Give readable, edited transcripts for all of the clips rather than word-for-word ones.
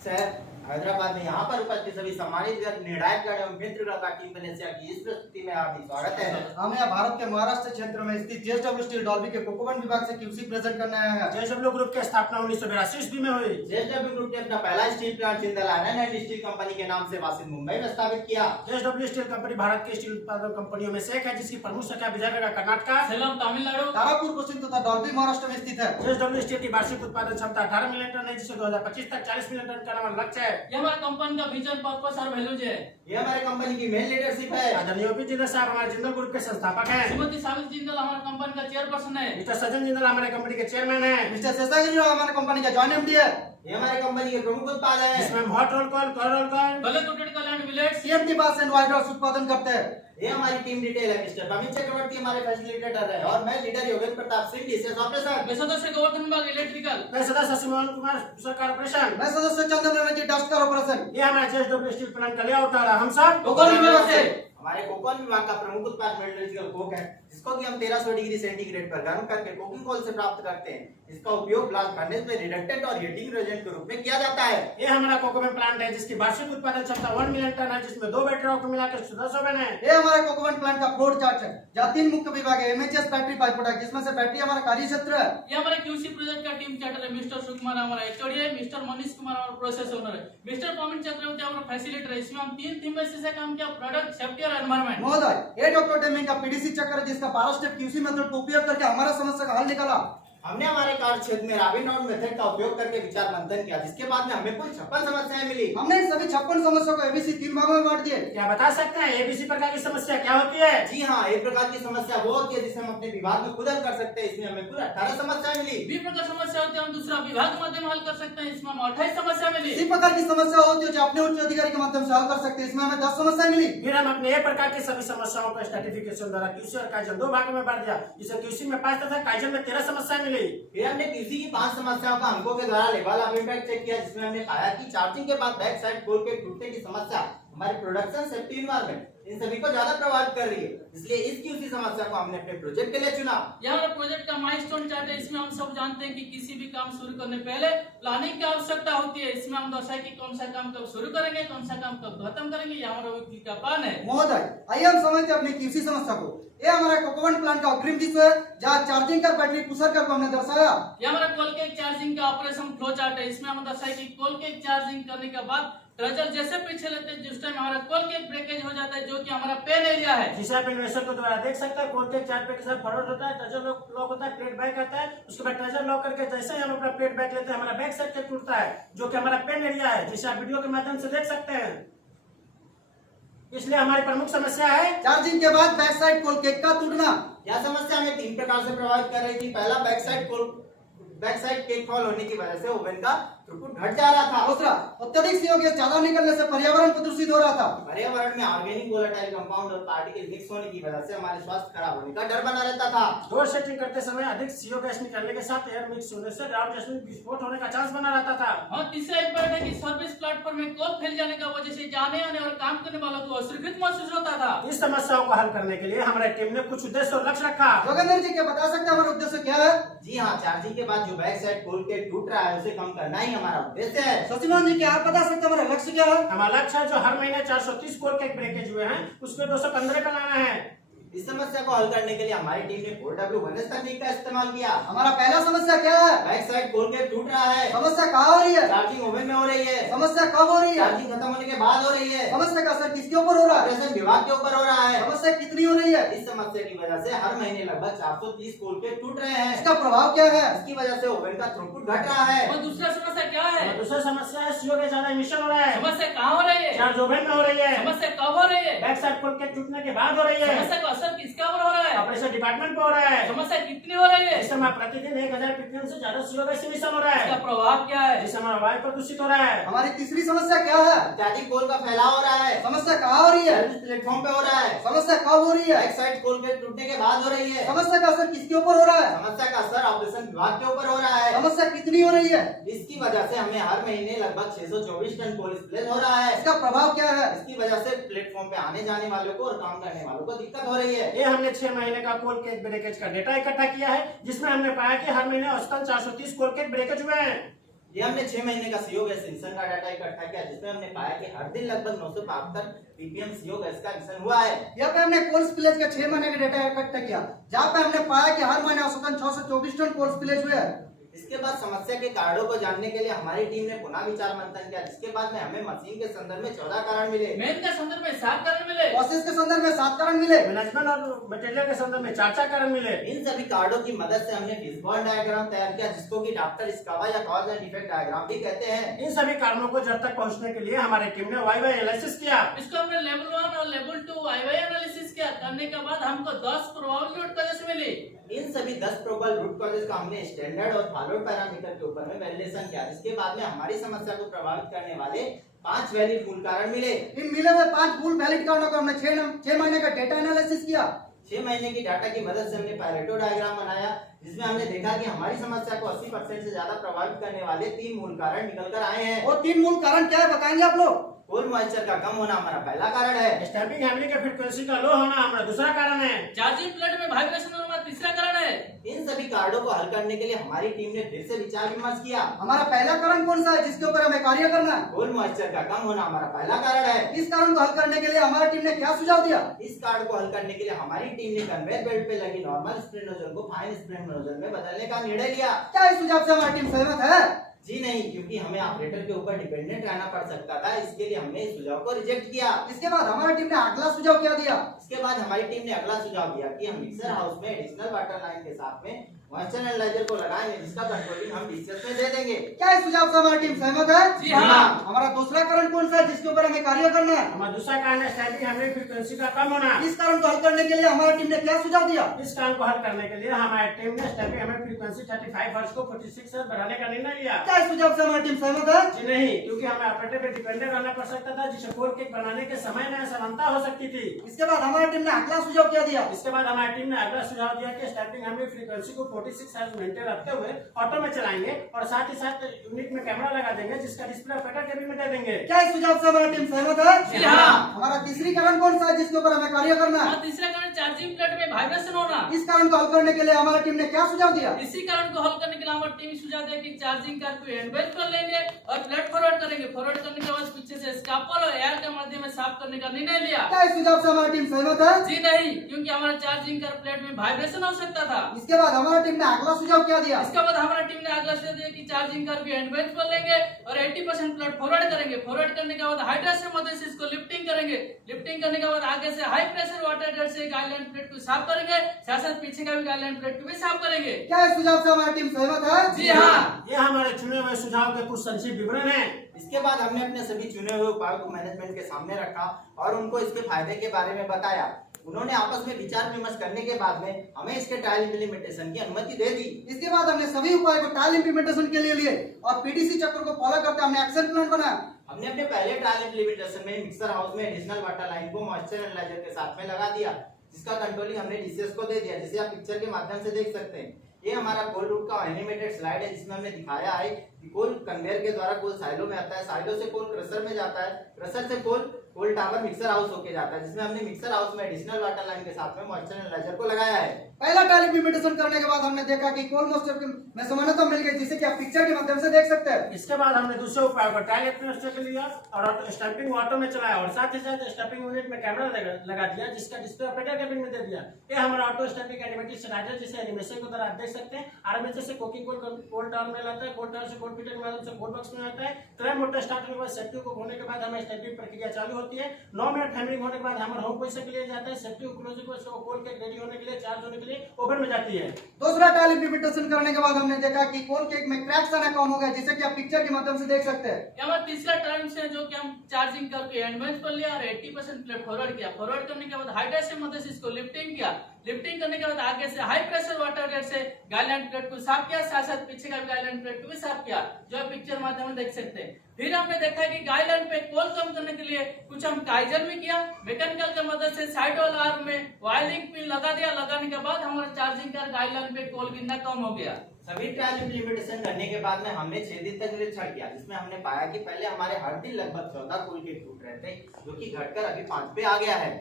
शहर हैदराबाद में यहाँ पर उपस्थित सभी सम्मानित निर्णायकगण एवं मित्रगण का टीम वेनेसिया की इस प्रस्तुति में हार्दिक स्वागत है। हम यहाँ भारत के महाराष्ट्र क्षेत्र में स्थित जेएसडब्ल्यू स्टील डॉल्बी के कोकोवन विभाग से क्यूसी प्रेजेंट करने आए हैं। जेएसडब्ल्यू ग्रुप की स्थापना 1982 ईस्वी में हुई। जेएसडब्ल्यू ग्रुप ने अपना पहला steel plant Jindal iron and steel company के नाम से वासिंद मुंबई में स्थापित किया। जेएसडब्ल्यू स्टील कंपनी भारत की स्टील उत्पादक कंपनियों में से एक है, जिसकी प्रमुख शाखा विजयनगर कर्नाटक, सेलम तमिलनाडु, तारापुर कोचिन तथा डॉल्बी महाराष्ट्र में स्थित है। जेएसडब्ल्यू स्टील की वार्षिक उत्पादन क्षमता 18 मिलियन टन है, जिसे 2025 तक 40 मिलियन टन करने वाला लक्ष्य है। ये हमारे कंपनी का विजन, पर्पस और वैल्यूज है। ये हमारे कंपनी की मेन लीडरशिप है। आदरणीय ओपी जिंदल साहब हमारे जिंदल ग्रुप के संस्थापक हैं। श्रीमती सावित्री जिंदल हमारे कंपनी का चेयरपर्सन है। मिस्टर सज्जन जिंदल हमारे कंपनी के चेयरमैन हैं। मिस्टर शेषागिरी राव हमारे कंपनी का जॉइंट एमडी है। ये हमारे कंपनी के प्रमुख उत्पाद है। इसमें हम hot roll call, cold roll call, colour coated colour and millets, CMT बास एंड वाइट रॉड्स उत्पादन करते हैं। ये हमारी टीम डिटेल है। मिस्टर प्रवीण चक्रवर्ती हमारे फैसिलिटेटर है और मैं leader Yogendra Pratap Singh dishes operation. मैं सदस्य गोवर्धन विभाग इलेक्ट्रिकल, मैं सदस्य सिमोन कुमार सरकार ऑपरेशन, मैं सदस्य चंद्रन जी डस्ट कर ऑपरेशन। ये हमारे जेएसडब्ल्यू स्टील प्लांट का लेआउट है। हम सब कोकोवन विभाग से। हमारे कोकोवन विभाग का प्रमुख उत्पाद मेटलर्जिकल कोक है, जिसको कि हम 1300 डिग्री सेंटीग्रेड पर गर्म करके कोकिंग कोल से प्राप्त करते हैं। इसका उपयोग ब्लास्ट फर्नेस में रिडक्टेंट और हीटिंग एजेंट के रूप में किया जाता है। ये हमारा कोकोवन प्लांट है, जिसकी वार्षिक उत्पादन क्षमता 1 मिलियन टन है, जिसमें 2 बैटरियों को मिलाकर 10 ओवन है। ये हमारे कोकोवन प्लांट का फ्लोर चार्ट है, जहाँ 3 मुख्य विभाग है। एमएचएस बैटरी पाइप प्रोडक्ट, जिसमें से बैटरी हमारा कार्य क्षेत्र है। ये हमारे क्यूसी प्रोजेक्ट का टीम चार्टर है। मिस्टर सुकुमार हमारा एचओडी है, मिस्टर मनीष कुमार हमारा प्रोसेस ओनर है, मिस्टर प्रवीण चक्रवर्ती हमारा फैसिलिटेटर है। इसमें हम 3 थीम बेसिस से काम किया: प्रोडक्ट, सेफ्टी और एनवायरनमेंट। महोदय, ये डॉक्टर डेमिंग का पीडीसी चक्र है, जिसका 12 स्टेप क्यूसी मेथड का उपयोग करके हमारा समस्या का हल निकाला। हमने हमारे कार्य क्षेत्र में रॉबिन हुड मेथड का उपयोग करके विचार मंथन किया, जिसके बाद में हमें कुल 56 समस्याएं मिली। हमने इन सभी 56 समस्याओं को एबीसी 3 भागों में बांट दिए। क्या बता सकते हैं एबीसी प्रकार की समस्या क्या होती है? जी हाँ, एक प्रकार की समस्या वो होती है जिसे हम अपने विभाग में खुद हल कर सकते हैं। इसमें हमें कुल 18 समस्याएं मिली। बी प्रकार समस्या होती है, हम दूसरा विभाग के माध्यम हल कर सकते हैं। इसमें हम 28 समस्या मिली। इसी प्रकार की समस्या होती है जो अपने उच्च अधिकारी के माध्यम से हल कर सकते हैं। इसमें हमें 10 समस्याएं मिली। फिर हम अपने ए प्रकार की सभी समस्याओं को स्ट्रेटिफिकेशन द्वारा क्यूसी और काइजन 2 भागों में बांट दिया, जिसे क्यूसी में 5 तथा काइजन में 13 समस्याएं मिली। फिर हमने किसी की 5 समस्याओं का अंकों के द्वारा लेवल ऑफ इम्पैक्ट चेक किया, जिसमें हमने पाया कि चार्जिंग के बाद बैक साइड खोल के टूटने की समस्या हमारे प्रोडक्शन, सेफ्टी, एनवायरनमेंट इन सभी को ज्यादा प्रभावित कर रही है। इसलिए इस क्यूसी समस्या को हमने अपने प्रोजेक्ट के लिए चुना। यह हमारा प्रोजेक्ट का माइलस्टोन चार्ट है। इसमें हम सब जानते हैं कि किसी भी काम शुरू करने पहले प्लानिंग की आवश्यकता होती है। इसमें हम दर्शाए कि कौन सा काम कब शुरू करेंगे, कौन सा काम कब खत्म करेंगे। यह हमारा वीकली का प्लान है। महोदय, आइए हम समझते हैं अपनी क्यूसी समस्या को। ये हमारा कोकोवन प्लांट का अग्रिम विषय है, जहाँ चार्जिंग कर बैटरी पुशर कर को हमने दर्शाया। यह हमारा कोल केक चार्जिंग का ऑपरेशन फ्लो चार्ट है। इसमें हम दर्शाए कि कोल केक चार्जिंग करने के बाद ट्रेजर जैसे पीछे लेते हैं, जिस टाइम हमारा कोल केक ब्रेकेज हो जाता है, जो कि हमारा पेन एरिया है। जिसे आप इन्वेस्टर को द्वारा देख सकते हैं। कोल के चार्ट पे के साथ फॉरवर्ड होता है, ट्रेजर लॉक होता है, प्लेट बैक आता है। उसके बाद ट्रेजर लॉक करके जैसे ही हम अपना प्लेट बैक लेते हैं, हमारा बैक साइड के टूटता है, जो कि हमारा पेन एरिया है, जिसे आप वीडियो के माध्यम से देख सकते हैं। इसलिए हमारी प्रमुख समस्या है चार्जिंग के बाद बैक साइड कोल केक का टूटना। यह समस्या हमें 3 प्रकार से प्रभावित कर रही थी। पहला, बैक साइड केक फॉल होने की वजह से ओवन का थ्रूपुट घट जा रहा था। दूसरा, अत्यधिक सीओ गैस ज्यादा निकलने से पर्यावरण प्रदूषित हो रहा था। पर्यावरण में ऑर्गेनिक वोलेटाइल कंपाउंड और पार्टिकल मिक्स होने की वजह से हमारे स्वास्थ्य खराब होने का डर बना रहता था। डोर सेटिंग करते समय अधिक सीओ गैस निकलने के साथ एयर मिक्स होने से ग्राउंड गैस में विस्फोट होने का चांस बना रहता था। और तीसरा एक बात है कि सर्विस प्लेटफॉर्म में कोल फैल जाने का वजह से जाने आने और काम करने वालों को असुरक्षित महसूस होता था। इस समस्याओं को हल करने के लिए हमारी टीम ने कुछ उद्देश्य और लक्ष्य रखा। योगेंद्र जी क्या बता सकते हैं हमारा उद्देश्य क्या है? जी हाँ, चार्जिंग के बाद जो बैक साइड खोल के टूट रहा है, उसे कम करना ही हमारा उद्देश्य है। सचिमान जी क्या आप बता सकते हैं हमारा लक्ष्य क्या है? हमारा लक्ष्य है जो हर महीने 430 कोल केक ब्रेकेज हुए हैं, उसमें 215 पे लाना है। इस समस्या को हल करने के लिए हमारी टीम ने 4W1S तकनीक का इस्तेमाल किया। हमारा पहला समस्या क्या है? बैक साइड खोल के टूट रहा है। समस्या कहाँ हो रही है? चार्जिंग ओवन में हो रही है। समस्या कब हो रही है? चार्जिंग खत्म होने के बाद हो रही है। समस्या का असर किसके ऊपर हो रहा है? ऑपरेशन विभाग के ऊपर हो रहा है। समस्या कितनी हो रही है? इस समस्या की वजह से हर महीने लगभग 430 कोल के टूट रहे हैं। इसका प्रभाव क्या है? इसकी वजह से ओवन का थ्रूपुट घट रहा है। और दूसरा समस्या क्या है? और दूसरा समस्या है सीओ गैस ज्यादा इमिशन हो रहा है। समस्या कहाँ हो रही है? चार्ज ओवन में हो रही है। समस्या कब हो रही है? बैक साइड कोल केक टूटने के बाद हो रही है। समस्या का असर किसके ऊपर हो रहा है? ऑपरेशन डिपार्टमेंट पे हो रहा है। समस्या कितनी हो रही है? इस समय प्रतिदिन 1000 ppm से ज्यादा सीओ गैस इमिशन हो रहा इसका है, प्रभाव क्या है? जिससे हमारा वायु प्रदूषित हो रहा है। हमारी तीसरी समस्या क्या है? अत्यधिक कोल का फैलाव हो रहा है। समस्या कहाँ हो रही है? सर्विस प्लेटफॉर्म पे हो रहा है। समस्या कब हो रही है? बैक साइड कोल के टूटने के बाद हो रही है। समस्या का असर किसके ऊपर हो रहा है? समस्या का असर ऑपरेशन विभाग के ऊपर हो रहा है। समस्या कितनी हो रही है? इसकी वजह से हमें हर महीने लगभग 624 टन कोल स्प्लेश हो रहा है। इसका प्रभाव क्या है? इसकी वजह से प्लेटफॉर्म पे आने जाने वालों को और काम करने वालों को दिक्कत हो रही है। ये हमने 6 महीने का कोल केक ब्रेकेज का डेटा इकट्ठा किया है, जिसमें हमने पाया कि हर महीने औसतन 430 कोल केक ब्रेकेज हुए हैं। ये हमने 6 महीने का सीओ गैस इमिशन का डाटा इकट्ठा किया, जिसमें हमने पाया कि हर दिन लगभग 972 ppm सीओ गैस का इमिशन हुआ है। यहाँ पे हमने कोल स्पिलेज का 6 महीने का डेटा इकट्ठा किया, जहाँ पे हमने पाया कि हर महीने औसतन 6 से 24 टन कोल स्पिलेज हुए हैं। इसके बाद समस्या के कारणों को जानने के लिए हमारी टीम ने पुनः विचार मंथन किया, जिसके बाद में हमें मशीन के संदर्भ में 14 कारण मिले, मेन के संदर्भ में 7 कारण मिले, प्रोसेस के संदर्भ में 7 कारण मिले, मैनेजमेंट और मटेरियल के संदर्भ में 4 कारण मिले। इन सभी कार्डों की मदद से हमने फिशबोन डायग्राम तैयार किया, जिसको कि डॉक्टर स्कावा या कॉज एंड इफेक्ट डायग्राम भी कहते हैं। इन सभी कारणों को जड़ तक पहुंचने के लिए हमारी टीम ने वाई एनालिसिस किया। इसको हमने लेवल 1 और लेवल 2 IY एनालिसिस किया। करने के बाद हमको 10 प्रोबेबल रूट कॉजेस मिली। इन सभी 10 प्रोबेबल रूट कॉजेस का हमने स्टैंडर्ड और फॉलोड पैरामीटर के ऊपर में वैलिडेशन किया, जिसके बाद में हमारी समस्या को प्रभावित करने वाले 5 वैलिड मूल कारण मिले। इन मिले हुए 5 मूल वैलिड कारणों को हमने 6 महीने का डेटा एनालिसिस किया। 6 महीने की डाटा की मदद से हमने पैरेटो डायग्राम बनाया, जिसमें हमने देखा कि हमारी समस्या को 80% से ज्यादा प्रभावित करने वाले 3 मूल कारण निकल कर आए हैं। वो 3 मूल कारण क्या है बताएंगे आप लोग? कोल मॉइस्चर का कम होना हमारा पहला कारण है। स्टैंपिंग हैमरिंग का फ्रीक्वेंसी का लो होना हमारा दूसरा कारण है। चार्जिंग प्लेट में वाइब्रेशन होना तीसरा कारण है। इन सभी कार्डों को हल करने के लिए हमारी टीम ने फिर से विचार विमर्श किया। हमारा पहला कारण कौन सा है जिसके ऊपर हमें कार्य करना है? कोल मॉइस्चर का कम होना हमारा पहला कारण है। इस कारण को हल करने के लिए हमारी टीम ने क्या सुझाव दिया? इस कार्ड को हल करने के लिए हमारी टीम ने कन्वेयर बेल्ट पे लगी नॉर्मल स्प्रे नोजल को फाइन स्प्रे नोजल में बदलने का निर्णय लिया। क्या इस सुझाव से हमारी टीम सहमत है? जी नहीं, क्योंकि हमें ऑपरेटर के ऊपर डिपेंडेंट रहना पड़ सकता था, इसके लिए हमने इस सुझाव को रिजेक्ट किया। इसके बाद हमारी टीम ने अगला सुझाव क्या दिया? इसके बाद हमारी टीम ने अगला सुझाव दिया कि हम मिक्सर हाउस में एडिशनल वाटर लाइन के साथ में मॉइस्चर एनालाइजर को लगाएंगे, जिसका कंट्रोलिंग हम डीसीएस में दे देंगे। क्या इस सुझाव से हमारी टीम सहमत है? जी हाँ। हमारा दूसरा कारण कौन सा है जिसके ऊपर हमें कार्य करना है? हमारा दूसरा कारण है स्टैंपिंग हैमरिंग फ्रीक्वेंसी का कम होना। इस कारण को हल करने के लिए हमारी टीम ने क्या सुझाव दिया? इस कारण को हल करने के लिए हमारी टीम ने स्टैंपिंग हैमरिंग फ्रीक्वेंसी 35 हर्ट्ज को 46 हर्ट्ज बढ़ाने का निर्णय लिया। क्या इस सुझाव से हमारी टीम सहमत है? जी नहीं, क्योंकि हमें ऑपरेटर पे डिपेंडेंट रहना पड़ सकता था, जिससे कोल केक बनाने के समय में असमानता हो सकती थी। इसके बाद हमारी टीम ने अगला सुझाव क्या दिया? इसके बाद हमारी टीम ने अगला सुझाव दिया कि स्टैंपिंग हैमरिंग फ्रीक्वेंसी को 46 हर्ट्ज मेंटेन रखते हुए ऑटो में चलाएंगे और साथ ही साथ यूनिट में कैमरा लगा देंगे, जिसका डिस्प्ले ऑपरेटर केबिन में दे देंगे। क्या इस सुझाव से हमारी टीम सहमत है? जी हाँ। हमारा तीसरी कारण कौन सा है जिसके ऊपर हमें कार्य करना है? और तीसरा कारण चार्जिंग प्लेट में वाइब्रेशन होना। इस कारण को हल करने के लिए हमारी टीम ने क्या सुझाव दिया? इसी कारण को हल करने के लिए हमारी टीम सुझाव दिया कि चार्जिंग कार को हैंडबैग कर लेंगे और प्लेट फॉरवर्ड करेंगे। फॉरवर्ड करने के बाद पीछे से स्कापर और एयर के माध्यम से साफ करने का निर्णय लिया। क्या इस सुझाव से हमारी टीम सहमत है? जी नहीं, क्योंकि हमारा चार्जिंग कार प्लेट में वाइब्रेशन हो सकता था। इसके बाद हमारी टीम ने अगला सुझाव क्या दिया? इसके बाद हमारा टीम ने अगला सुझाव दिया कि चार्जिंग कार को हैंडबैग कर लेंगे और 80% प्लेट फॉरवर्ड करेंगे। फॉरवर्ड करने के बाद हाइड्रेशन से मदद से इसको लिफ्टिंग करेंगे। लिफ्टिंग करने के बाद आगे से हाई प्रेशर वाटर जेट से गाइडलाइन प्लेट को साफ करेंगे, साथ साथ पीछे का भी गाइडलाइन प्लेट को भी साफ करेंगे। क्या इस सुझाव से हमारी टीम सहमत है? जी हाँ। ये हमारे चुने हुए सुझाव के कुछ संक्षिप्त विवरण हैं। इसके बाद हमने अपने सभी चुने हुए उपायों को मैनेजमेंट के सामने रखा और उनको इसके फायदे के बारे में बताया। उन्होंने आपस में विचार विमर्श करने के बाद में हमें इसके ट्रायल इम्प्लीमेंटेशन की अनुमति दे दी। इसके बाद हमने सभी उपाय को ट्रायल इंप्लीमेंटेशन के लिए लिए और पीडीसी चक्र को फॉलो करते हमने एक्शन प्लान बनाया। हमने अपने पहले ट्रायल इम्प्लीमेंटेशन में मिक्सर हाउस में एडिशनल वाटर लाइन को मॉइस्चर एनालाइजर के साथ में लगा दिया, जिसका कंट्रोलिंग हमने डीसीएस को दे दिया, जिसे आप पिक्चर के माध्यम से देख सकते हैं। ये हमारा कोल रूट का एनिमेटेड स्लाइड है, जिसमें हमने दिखाया है कि कोल कन्वेयर के द्वारा कोल साइलो में आता है, साइलो से कोल क्रशर में जाता है, क्रशर से कोल टावर मिक्सर हाउस होके जाता है, जिसमें हमने मिक्सर हाउस में एडिशनल वाटर लाइन के साथ में मॉइस्चर एनालाइजर को लगाया है। पहला ट्रायल इंप्लीमेंटेशन करने के बाद हमने देखा कि कोल मॉइस्चर में समानता मिल गई, जिसे कि आप पिक्चर के माध्यम से देख सकते हैं। इसके बाद हमने दूसरे उपाय को ट्रायल इंप्लीमेंटेशन के लिया और स्टैंपिंग ऑटो में चलाया और साथ ही साथ स्टैंपिंग यूनिट में कैमरा लगा दिया, जिसका डिस्प्ले ऑपरेटर केबिन में दे दिया। ये हमारा ऑटो स्टैंपिंग एनिमेटेड स्लाइडर, जिसे एनिमेशन को तरह आप देख सकते हैं। आर्मेचर से कोकिंग कोल टाउन में लाता है, कोल टाउन से कोल पीटर के माध्यम से कोल बॉक्स में आता है। क्रैम मोटर स्टार्ट होने के बाद सेफ्टी को खोलने के बाद हमें स्टैंपिंग प्रक्रिया चालू होती है। 9 मिनट हैमरिंग होने के बाद हमारा होम पोजीशन के लिए जाता है। सेफ्टी को क्लोज को कोल के रेडी होने के लिए, चार्ज होने के लिए ओवन में जाती है। दूसरा ट्रायल इंप्लीमेंटेशन करने के बाद हमने देखा कि कोल केक में क्रैक्स आना कम हो गया, जिसे कि आप पिक्चर के माध्यम से देख सकते हैं। हमारा तीसरा टर्म से जो कि हम चार्जिंग करके हैंडबैग कर लिया और 80% प्लेट फॉरवर्ड किया। फॉरवर्ड करने के बाद हाइड्रेशन से मदद से इसको लिफ्टिंग किया। लिफ्टिंग करने के बाद आगे से हाई प्रेशर वाटर जेट से गाइडलाइन प्लेट को साफ किया, साथ साथ पीछे का भी गाइडलाइन प्लेट को भी साफ किया, जो आप पिक्चर माध्यम में देख सकते हैं। फिर हमने देखा कि गाइडलाइन पे कोल कम करने के लिए कुछ हम काइजर भी किया। मैकेनिकल की मदद से साइड वाला आर्म में वायरिंग पिन लगा दिया। लगाने के बाद हमारा चार्जिंग कर गाइडलाइन पे कोल गिरना कम हो गया। सभी ट्रायल इम्प्लीमेंटेशन करने के बाद में हमने 6 दिन तक निरीक्षण किया, जिसमें हमने पाया कि पहले हमारे हर दिन लगभग 14 कोल के टूट रहे थे, जो कि घटकर अभी 5 पे आ गया है।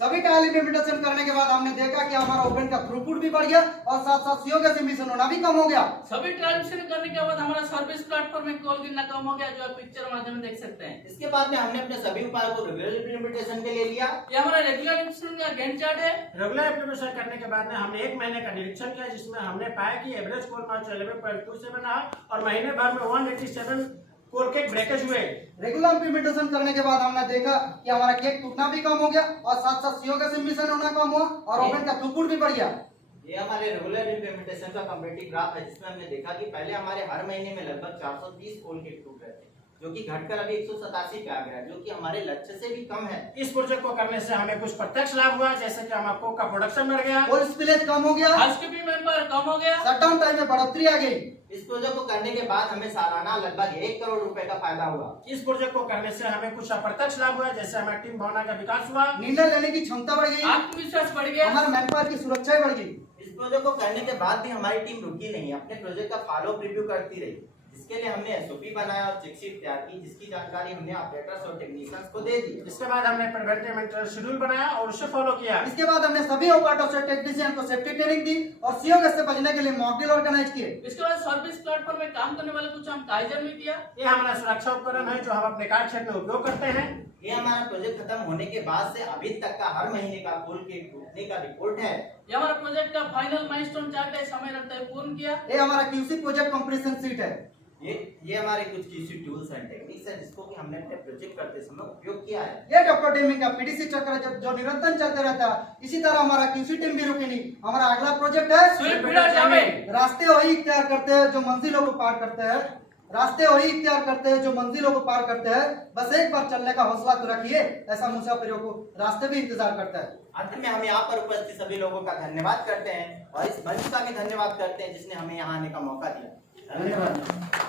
सभी ट्रायल इम्प्लीमेंटेशन करने के बाद हमने देखा कि हमारा ओवन का थ्रूपुट भी बढ़ गया और साथ साथ CO गैस एमिशन होना भी कम हो गया। सभी ट्रांजेक्शन करने के बाद हमारा सर्विस प्लेटफॉर्म में कॉल गिरना कम हो गया, जो आप पिक्चर माध्यम में देख सकते हैं। इसके बाद में हमने अपने सभी उपायों को रेगुलर इम्प्लीमेंटेशन के लिए लिया। ये हमारा रेगुलर इम्प्लीमेंटेशन का गैंट चार्ट है। रेगुलर इम्प्लीमेंटेशन करने के बाद में हमने 1 महीने का निरीक्षण किया, जिसमें हमने पाया कि एवरेज कोल मार्च 11.27 रहा और महीने भर में 187 कोल केक ब्रेकेज हुए। रेगुलर इम्प्लीमेंटेशन करने के बाद हमने देखा कि हमारा केक टूटना भी कम हो गया और साथ साथ CO गैस एमिशन होना कम हुआ और ओवन का थ्रूपुट भी बढ़ गया। ये हमारे रेगुलर इम्प्लीमेंटेशन का कंपेरेटिव ग्राफ है, जिसमें हमने देखा कि पहले हमारे हर महीने में लगभग 430 कोल केक टूट रहे थे, जो कि घटकर अभी 187 पे आ गया, जो कि हमारे लक्ष्य से भी कम है। इस प्रोजेक्ट को करने से हमें कुछ प्रत्यक्ष लाभ हुआ, जैसे कि हमारा कोक का प्रोडक्शन बढ़ गया, कोल स्पिलेज कम हो गया, हाउसकीपिंग मेंबर कम हो गया, शटडाउन टाइम में बढ़ोतरी आ गई। इस प्रोजेक्ट को करने के बाद हमें सालाना लगभग 1 करोड़ रुपए का फायदा हुआ। इस प्रोजेक्ट को करने से हमें कुछ अप्रत्यक्ष लाभ हुआ, जैसे हमारी टीम भावना का विकास हुआ, निर्णय लेने की क्षमता बढ़ गई, आत्मविश्वास बढ़ गया, हमारे मैनपावर की सुरक्षा बढ़ गई। इस प्रोजेक्ट को करने के बाद भी हमारी टीम रुकी नहीं, अपने प्रोजेक्ट का फॉलो अप रिव्यू करती रही, जिसके लिए हमने SOP बनाया और चेक शीट तैयार की, जिसकी जानकारी हमने ऑपरेटर्स और टेक्नीशियंस को दे दी। इसके बाद हमने प्रिवेंटिव मेंटेनेंस शेड्यूल बनाया और उसे फॉलो किया। इसके बाद हमने सभी ऑपरेटर्स और टेक्नीशियन को सेफ्टी ट्रेनिंग दी और CO गैस से बचने के लिए मॉक ड्रिल ऑर्गेनाइज किए। इसके बाद सर्विस प्लेटफॉर्म में काम करने वाले कुछ हम काइजन भी किया। ये हमारा सुरक्षा उपकरण है जो हम अपने कार्य क्षेत्र में उपयोग करते हैं। ये हमारा प्रोजेक्ट खत्म होने के बाद से अभी तक का हर महीने का कोल केक टूटने का रिपोर्ट है। ये हमारा प्रोजेक्ट का फाइनल माइलस्टोन चार्ट है, समय रहता है पूर्ण किया। ये हमारा QC प्रोजेक्ट कंप्लीशन शीट है। ये हमारे कुछ QC टूल्स एंड टेक्निक्स है, जिसको कि हमने अपने प्रोजेक्ट करते समय उपयोग किया है। ये डॉक्टर डेमी का PDC चक्र जो निरंतर चलते रहता है, इसी तरह हमारा QC टीम भी रुकी नहीं। हमारा अगला प्रोजेक्ट है स्विफ्ट बिल्डर जावे। रास्ते वही इख्तियार करते हैं जो मंजिलों को पार करते हैं, रास्ते वही इख्तियार करते हैं जो मंजिलों को पार करते हैं। बस एक बार चलने का हौसला तो रखिए, ऐसा मुसाफिरों को रास्ते भी इंतजार करता है। अंत में हम यहाँ पर उपस्थित सभी लोगों का धन्यवाद करते हैं और इस मंच का भी धन्यवाद करते हैं जिसने हमें यहाँ आने का मौका दिया। धन्यवाद।